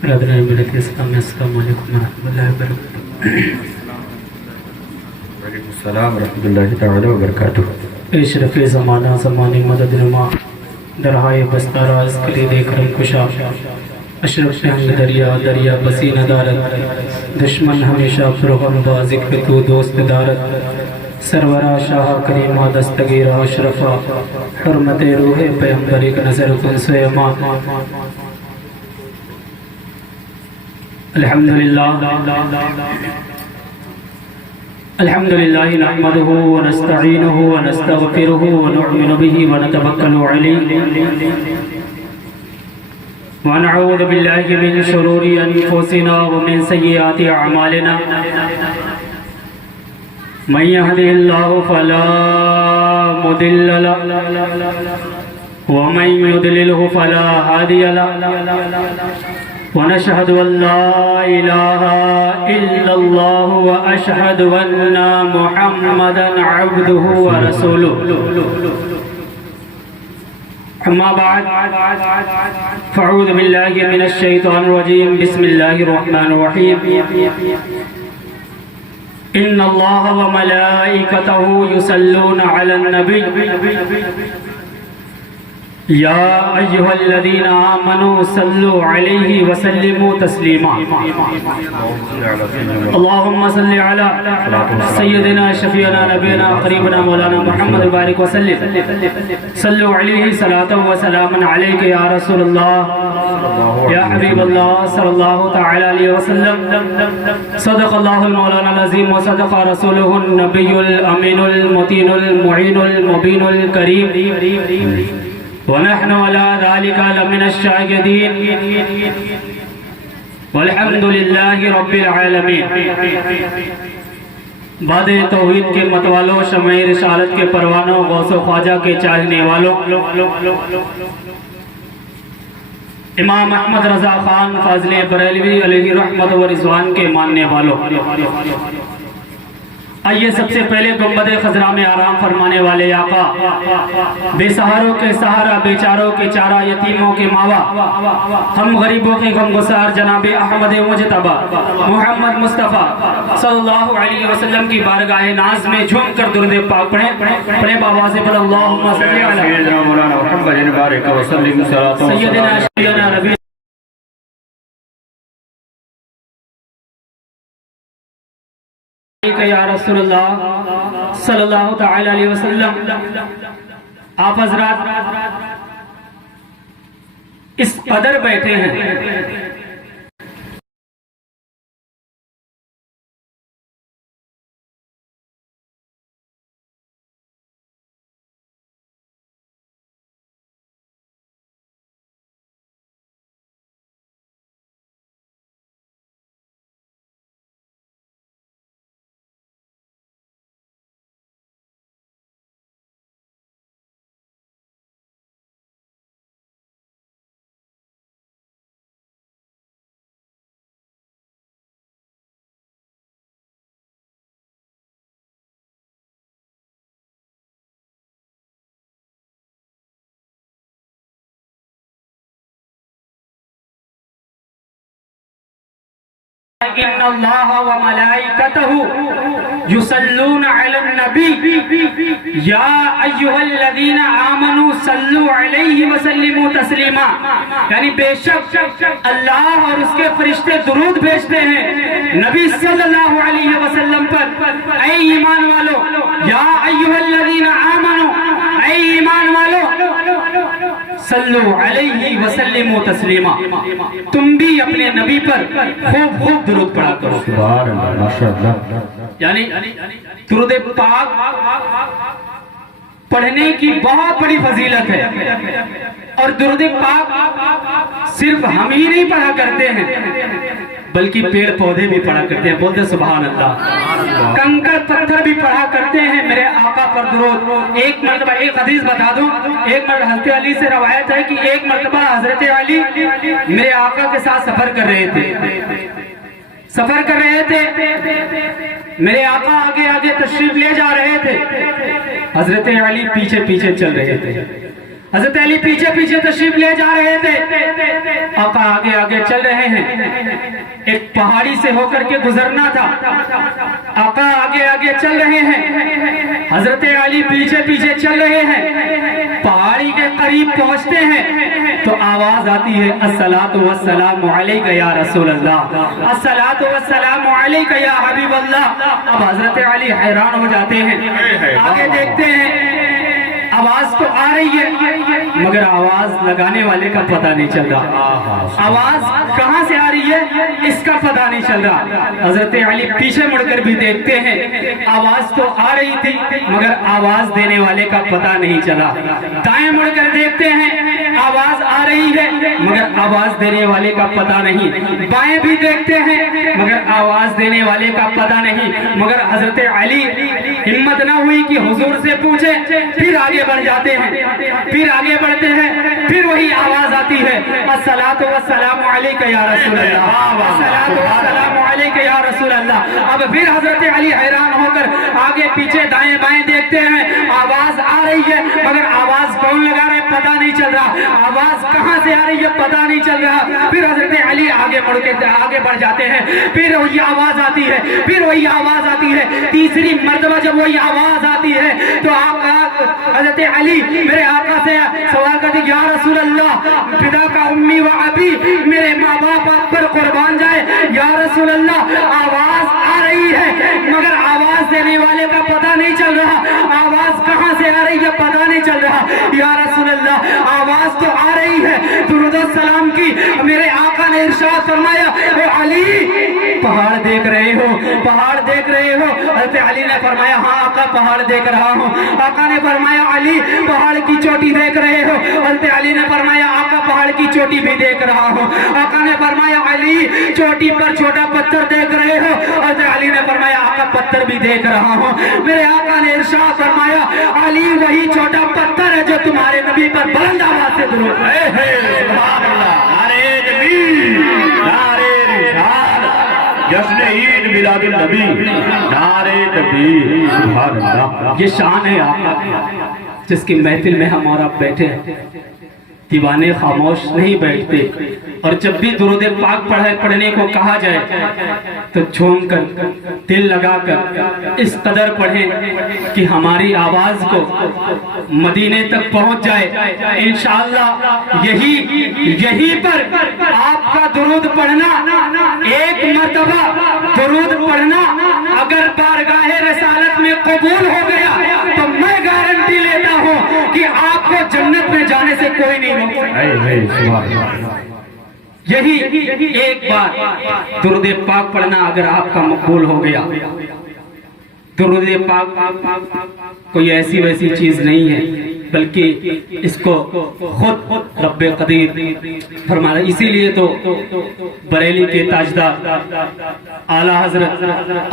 برادران ملت اسلام السلام علیکم ورحمۃ اللہ وبرکاتہ۔ وعلیکم السلام ورحمۃ اللہ تعالی وبرکاتہ۔ اشرف زمانہ زمانی مدد نما درہائے بستاراز کلید کرم کشا، اشرف شہنگ دریا دریا پسینہ دارت، دشمن ہمیشہ پرغم با ذکر تو دوست دارت، سرورہ شاہ کریمہ دستگیرہ اشرفہ، حرمت روح پیغمبر ایک نظر کن سیما۔ الحمدللہ الحمدللہ نحمده ونستعینه ونستغفره ونؤمن به ونتوکل علیہ ونعوذ باللہ من شرور انفسنا ومن سیئات اعمالنا من يهده الله فلا مضل له ومن يضلله فلا هادي له ونشهد أن لا إله إلا الله وأشهد أن محمدا عبده ورسوله أما بعد فأعوذ بالله من الشيطان الرجيم بسم الله الرحمن الرحيم إن الله وملائكته يصلون على النبي يا أيها الذين آمنوا صلوا عليه وسلموا تسليما اللهم صل على سيدنا شفيعنا نبينا قريبنا مولانا محمد بارك وسلم صلوا عليه صلاة وسلاما عليك يا رسول الله يا حبيب الله صلى الله تعالى عليه وسلم صدق الله المولانا العظيم وصدق رسوله النبي الأمين المتين المعين المبين الكريم ونحن على ذلك لمن الشاهدين والحمد لله رب العالمين۔ باد توحید کے متوالوں، شمع رسالت کے پروانوں، غوث و خواجہ کے چاہنے والوں، امام احمد رضا خان فاضل بریلوی علیہ رحمت و رضوان کے ماننے والوں، آئیے سب سے پہلے گنبد خضرا میں آرام فرمانے والے آقا، بے سہاروں کے سہارا، بیچاروں کے چارہ، یتیموں کے ماوا، ہم غریبوں کے غمگسار جناب احمد مجتبی محمد مصطفیٰ صلی اللہ علیہ وسلم کی بارگاہ ناز میں جھوم کر درود پاک پڑھیں۔ پڑھیں بابا سے بل اللہم صلی علی سیدنا مولانا محمد بارک وسلم سیدنا شیدنا ربی یا رسول اللہ صلی اللہ تعالی علیہ وسلم۔ آپ حضرات اس قدر بیٹھے ہیں، ان اللہ وملائکتہ یصلون علی النبی یا ایہا الذین آمنوا صلوا علیہ وسلموا تسلیما، یعنی بے شک اللہ اور اس کے فرشتے درود بھیجتے ہیں نبی صلی اللہ علیہ وسلم پر۔ اے ایمان والو، یا ایہا الذین آمنوا، اے ایمان والو، صلو علیہ وسلموا تسلیما، تم بھی اپنے نبی پر خوب خوب درود پڑھا کرو۔ سبحان اللہ، ماشاءاللہ۔ یعنی درود پاک پڑھنے کی بہت بڑی فضیلت ہے، اور درود پاک صرف ہم ہی نہیں پڑھا کرتے ہیں بلکہ پیڑ پودے بھی پڑھا کرتے ہیں۔ بولتے سبحان اللہ۔ کنکر پتھر بھی پڑھا کرتے ہیں میرے آقا پر درود۔ ایک مرتبہ ایک حدیث بتا دوں، ایک مرتبہ حضرت علی سے روایت ہے کہ ایک مرتبہ حضرت علی میرے آقا کے ساتھ سفر کر رہے تھے، میرے آقا آگے آگے تشریف لے جا رہے تھے، حضرت علی پیچھے پیچھے چل رہے تھے۔ حضرت علی پیچھے پیچھے تشریف لے جا رہے تھے، آقا آگے آگے چل رہے ہیں، ایک پہاڑی سے ہو کر کے گزرنا تھا، آقا آگے آگے چل رہے ہیں، حضرت علی پیچھے پیچھے چل رہے ہیں، پہاڑی کے قریب پہنچتے ہیں تو آواز آتی ہے الصلاۃ والسلام علیک یا رسول اللہ، الصلاۃ والسلام علیک یا حبیب اللہ۔ اب حضرت علی حیران ہو جاتے ہیں، آگے دیکھتے ہیں آواز تو آ رہی ہے مگر آواز لگانے والے کا پتہ نہیں چل رہا، آواز کہاں سے آ رہی ہے اس کا پتہ نہیں چل رہا۔ حضرت علی پیچھے مڑ کر بھی دیکھتے ہیں، آواز تو آ رہی تھی مگر آواز دینے والے کا پتہ نہیں چلا، دائیں مڑ کر دیکھتے ہیں آواز آ رہی ہے مگر آواز دینے والے کا پتہ نہیں، بائیں بھی دیکھتے ہیں مگر آواز دینے والے کا پتہ نہیں، مگر حضرت علی ہمت نہ ہوئی کہ حضور سے پوچھے، پھر آگے بڑھ جاتے ہیں، پھر آگے بڑھتے ہیں، پھر وہی آواز آتی ہے الصلاۃ والسلام علیک یا رسول اللہ، الصلاۃ والسلام علیک یا رسول اللہ۔ اب پھر حضرت علی حیران ہو کر آگے پیچھے دائیں بائیں دیکھتے ہیں، آواز آ رہی ہے مگر آواز کون لگا رہا ہے پتہ نہیں چل رہا، آواز کہاں سے آ رہی ہے پتہ نہیں چل رہا۔ پھر حضرت علی آگے بڑھ کے آگے بڑھ جاتے ہیں، پھر وہی آواز آتی ہے، پھر وہی آواز آتی ہے، تیسری مرتبہ جب وہی آواز آتی ہے تو آقا حضرت علی میرے آقا سے سوال کرتے یا رسول اللہ فدا کا امی و ابی، میرے ماں باپ آپ پر قربان جائے، یا رسول اللہ آواز آ رہی ہے مگر آواز دینے والے کا پتہ نہیں چل رہا، آواز کہاں سے آ رہی ہے پتہ نہیں چل رہا، یا رسول اللہ آواز تو آ رہی ہے درود و سلام کی۔ میرے آقا نے ارشاد فرمایا اے علی پہاڑ دیکھ رہے ہو، پہاڑ دیکھ رہے ہو؟ حضرت علی نے فرمایا ہاں آقا پہاڑ دیکھ رہا ہوں۔ آقا نے فرمایا علی پہاڑ کی چوٹی دیکھ رہے ہو؟ حضرت علی نے فرمایا آقا پہاڑ کی چوٹی بھی دیکھ رہا ہوں۔ آقا نے فرمایا علی چوٹی پر چھوٹا پتھر دیکھ رہے ہو؟ حضرت علی نے فرمایا آقا پتھر بھی دیکھ رہا ہوں۔ میرے آقا نے ارشاد فرمایا علی وہی چھوٹا پتھر ہے جو تمہارے نبی پر بلند آواز سے درود سبحان اللہ، نعرہ تکبیر، نعرہ رسالت، جشن عید میلاد النبی، نعرہ تکبیر، سبحان اللہ۔ یہ شان ہے آقا جس کی محفل میں ہم اور آپ بیٹھے ہیں، دیوانے خاموش نہیں بیٹھتے، اور جب بھی درود پاک پڑھنے کو کہا جائے تو جھوم کر دل لگا کر اس قدر پڑھیں کہ ہماری آواز کو مدینے تک پہنچ جائے۔ انشاءاللہ یہی پر آپ کا درود پڑھنا، ایک مرتبہ درود پڑھنا اگر بارگاہ رسالت میں قبول ہو گیا تو میں گارنٹی لیتا ہوں کہ آپ کو جنت میں جانے سے کوئی نہیں روکے۔ یہی ایک بار درود پاک پڑھنا اگر آپ کا مقبول ہو گیا، درود پاک کوئی ایسی ویسی چیز نہیں ہے بلکہ اس کو خود رب قدیر فرما رہا ہے۔ اسی لیے تو بریلی کے تاجدار اعلیٰ حضرت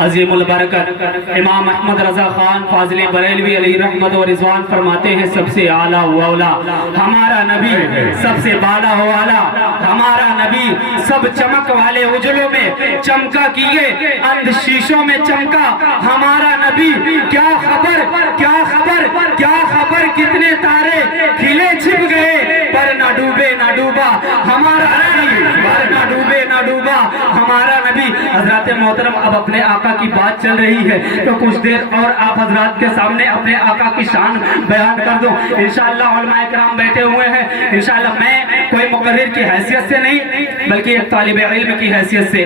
عظیم البرکت امام احمد رضا خان فاضل بریلوی علیہ رحمت و رضوان فرماتے ہیں سب سے اعلیٰ و اولا ہمارا نبی، سب سے بالا و اعلیٰ ہمارا نبی، سب چمک والے اجلوں میں چمکا کیے، اندھ شیشوں میں چمکا ہمارا نبی۔ کیا خبر کیا خبر کیا خبر کتنے تارے کھلے چھپ گئے پر نہ ڈوبے نہ ڈوبا ہمارا نبی، پر نہ ڈوبے نہ ڈوبا ہمارا نبی۔ حضرات محترم اب اپنے آقا کی بات چل رہی ہے تو کچھ دیر اور آپ حضرات کے سامنے اپنے آقا کی شان بیان کر دو۔ انشاءاللہ علماء کرام بیٹھے ہوئے ہیں، انشاءاللہ میں کوئی مقرر کی حیثیت سے نہیں بلکہ ایک طالب علم کی حیثیت سے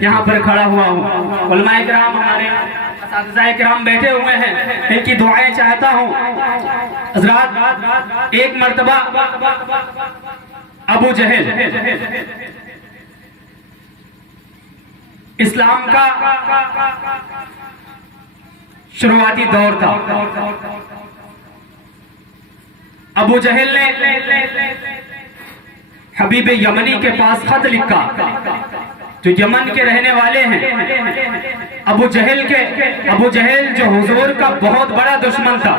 یہاں پر کھڑا ہوا ہوں۔ علماء کرام ہمارے اساتذہ کرام بیٹھے ہوئے ہیں، ان کی دعائیں چاہتا ہوں۔ حضرات ایک مرتبہ ابو جہل اسلام کا شروعاتی دور تھا۔ ابو جہل نے حبیب یمنی کے پاس خط لکھا جو یمن کے رہنے والے ہیں۔ ابو جہل جو حضور کا بہت بڑا دشمن تھا،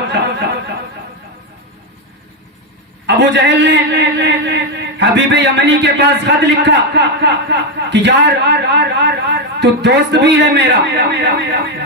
ابو جہل نے حبیب یمنی کے پاس خط لکھا کہ یار تو دوست بھی ہے میرا،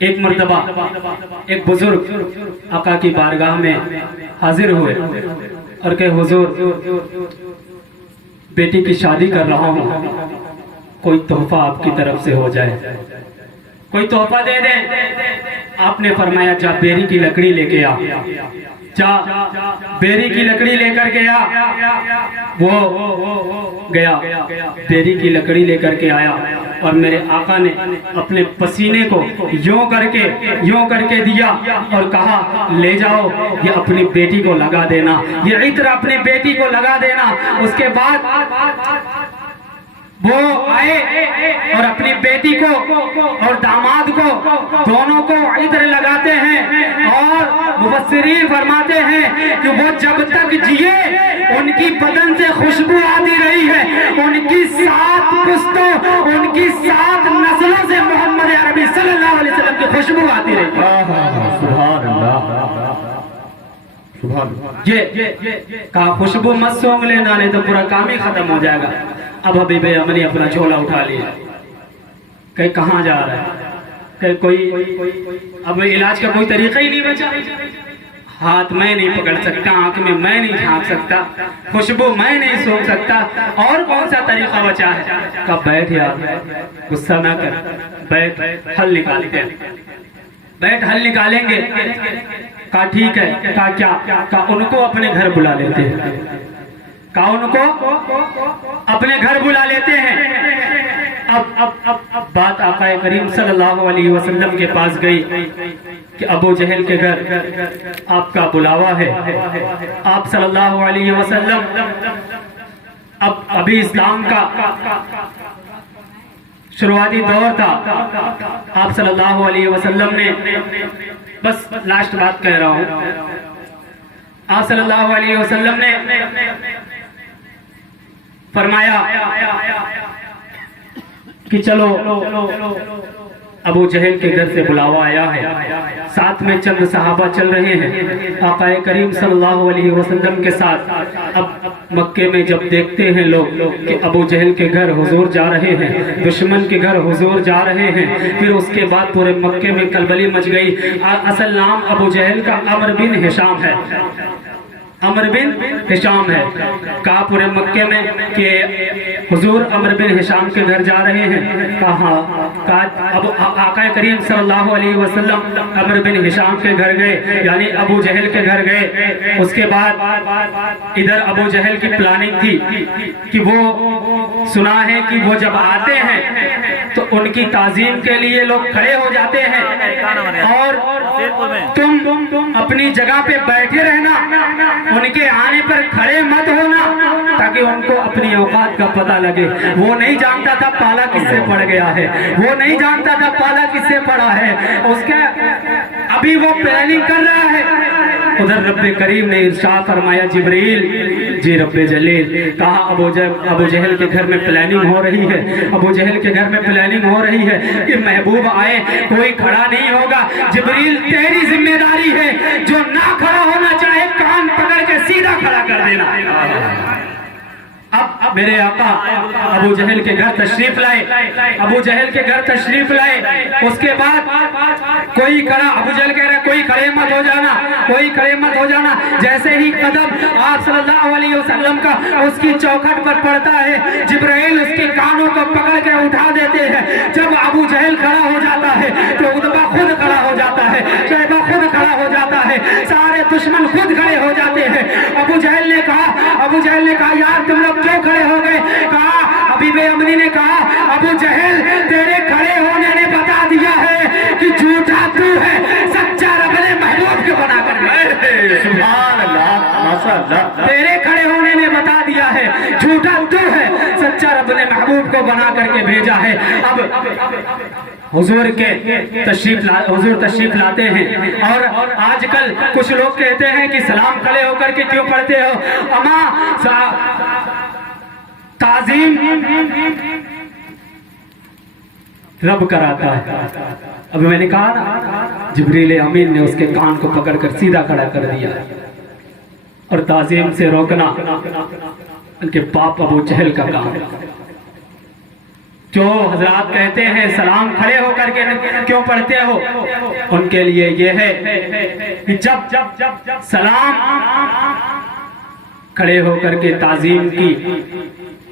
ایک مرتبہ ایک بزرگ آقا کی بارگاہ میں حاضر ہوئے اور کہ حضور بیٹی کی شادی کر رہا ہوں، کوئی تحفہ آپ کی طرف سے ہو جائے، کوئی تحفہ دے دیں۔ آپ نے فرمایا جا بیری کی لکڑی لے کے آ، جا بیری کی لکڑی لے کر کے آ۔ وہ گیا، بیری کی لکڑی لے کر کے آیا اور میرے آقا نے اپنے پسینے کو یوں کر کے دیا اور کہا لے جاؤ، یہ اپنی بیٹی کو لگا دینا، یہ عطر اپنی بیٹی کو لگا دینا۔ اس کے بعد وہ آئے اور اپنی بیٹی کو اور داماد کو دونوں کو عطر لگاتے ہیں، اور مفسرین فرماتے ہیں کہ وہ جب تک جیے ان کی بدن سے خوشبو آتی رہی ہے، ان کی 7 پشتوں، ان کی 7 نسلوں سے محمد عربی صلی اللہ علیہ وسلم کی خوشبو آتی رہی ہے۔ سبحان اللہ، سبحان اللہ۔ یہ کہا خوشبو مت سونگ لینا، نہیں تو پورا کام ہی ختم ہو جائے گا۔ اب حبیب امن نے اپنا جھولا اٹھا لیا، کہ کہاں جا رہا ہے، کہ کوئی اب علاج کا کوئی طریقہ ہی نہیں بچا، ہاتھ میں نہیں پکڑ سکتا، آنکھ میں نہیں جھانک سکتا، خوشبو میں نہیں سونگ سکتا، اور کون سا طریقہ بچا ہے؟ کہا بیٹھ یار، غصہ نہ کر، بیٹھ، حل نکالتے ہیں، بیٹھ حل نکالیں گے۔ کہا ٹھیک ہے۔ کہا کیا؟ کہا ان کو اپنے گھر بلا لیتے ہیں، کہا ان کو اپنے گھر بلا لیتے ہیں۔ اب بات آقا کریم صلی اللہ علیہ وسلم کے پاس گئی کہ ابو جہل کے گھر آپ کا بلاوا ہے۔ آپ صلی اللہ علیہ وسلم ابھی اسلام کا شروعاتی دور تھا، آپ صلی اللہ علیہ وسلم نے، بس لاسٹ بات کہہ رہا ہوں، آپ صلی اللہ علیہ وسلم نے فرمایا کہ چلو ابو جہل کے گھر سے بلاوا آیا ہے، ساتھ میں چند صحابہ چل رہے ہیں آقا کریم صلی اللہ علیہ وسلم کے ساتھ۔ اب مکے میں جب دیکھتے ہیں لوگ کہ ابو جہل کے گھر حضور جا رہے ہیں، دشمن کے گھر حضور جا رہے ہیں، پھر اس کے بعد پورے مکے میں کلبلی مچ گئی۔ اصل نام ابو جہل کا عمر بن ہشام ہے، عمر بن ہشام ہے۔ کہا پورے مکے میں کہ حضور عمر بن ہشام کے گھر جا رہے ہیں؟ کہا اب آقا کریم صلی اللہ علیہ وسلم عمر بن ہشام کے گھر گئے، یعنی ابو جہل کے گھر گئے۔ اس کے بعد ادھر ابو جہل کی پلاننگ تھی کہ وہ سنا ہے کہ وہ جب آتے ہیں تو ان کی تعظیم کے لیے لوگ کھڑے ہو جاتے ہیں، اور تم اپنی جگہ پہ بیٹھے رہنا، ان کے آنے پر کھڑے مت ہونا، تاکہ ان کو اپنی اوقات کا پتہ لگے۔ وہ نہیں جانتا تھا پالا کس سے پڑ گیا ہے، وہ نہیں جانتا تھا پالا کس سے پڑا ہے، اس کے ابھی وہ پلاننگ کر رہا ہے۔ ادھر رب کریم نے ارشاد فرمایا جبریل جی رب جلیل، کہا ابو جہل کے گھر میں پلاننگ ہو رہی ہے، ابو جہل کے گھر میں پلاننگ ہو رہی ہے کہ محبوب آئے، کوئی کھڑا نہیں ہوگا۔ جبریل تیری ذمہ داری ہے، جو نہ کھڑا ہونا چاہے کان پکڑ کے سیدھا کھڑا کر دینا۔ اب میرے آقا ابو جہل کے گھر تشریف لائے، ابو جہل کے گھر تشریف لائے۔ اس کے بعد کوئی کھڑا، ابو جہل کہہ رہا کوئی کھڑے مت ہو جانا، کوئی کھڑے مت ہو جانا۔ جیسے ہی قدم آپ صلی اللہ علیہ وسلم کا اس کی چوکھٹ پر پڑتا ہے، جبرائیل اس کے کانوں کو پکڑ کے اٹھا دیتے ہیں۔ جب ابو جہل کھڑا ہو جاتا ہے تو اتبا خود کھڑا ہو جاتا ہے، شیبہ خود کھڑا ہو جاتا ہے، سارے دشمن خود کھڑے ہو جاتے ہیں۔ ابو جہل نے کہا یار تم لوگ کیوں کھڑے ہو گئے؟ کہا حبیب امنی نے کہا ابو جہل تیرے کھڑے ہونے نے بتا دیا ہے کہ جھوٹا تو ہے، سچا رب نے محبوب کو بنا کر دیا۔ سبحان اللہ، ماشاءاللہ، تیرے کھڑے ہونے نے بتا دیا ہے جھوٹا تو ہے، سچا رب نے محبوب کو بنا کر کے بھیجا ہے۔ اب حضور تشریف لاتے ہیں، اور آج کل کچھ لوگ کہتے ہیں کہ سلام کھڑے ہو کر کے کیوں پڑھتے ہو؟ اما تعظیم رب کراتا ہے۔ اب میں نے کہا نا جبریل امین نے اس کے کان کو پکڑ کر سیدھا کھڑا کر دیا، اور تعظیم سے روکنا ان کے باپ ابو جہل کا کام ہے۔ جو حضرات کہتے ہیں سلام کھڑے ہو کر کے کیوں پڑھتے ہو، ان کے لیے یہ ہے کہ جب سلام کھڑے ہو کر کے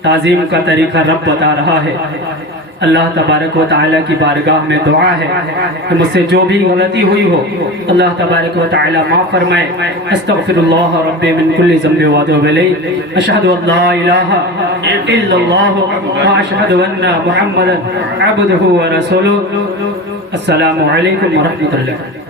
تعظیم کا طریقہ رب بتا رہا ہے۔ اللہ تبارک و تعالیٰ کی بارگاہ میں دعا ہے کہ مجھ سے جو بھی غلطی ہوئی ہو اللہ تبارک و تعالیٰ معاف فرمائے۔ استغفر اللہ ربی من کل ذنب واتوب الیہ، اشہد ان لا الہ الا اللہ واشہد ان محمدا عبدہ ورسولہ۔ السلام علیکم ورحمۃ اللہ۔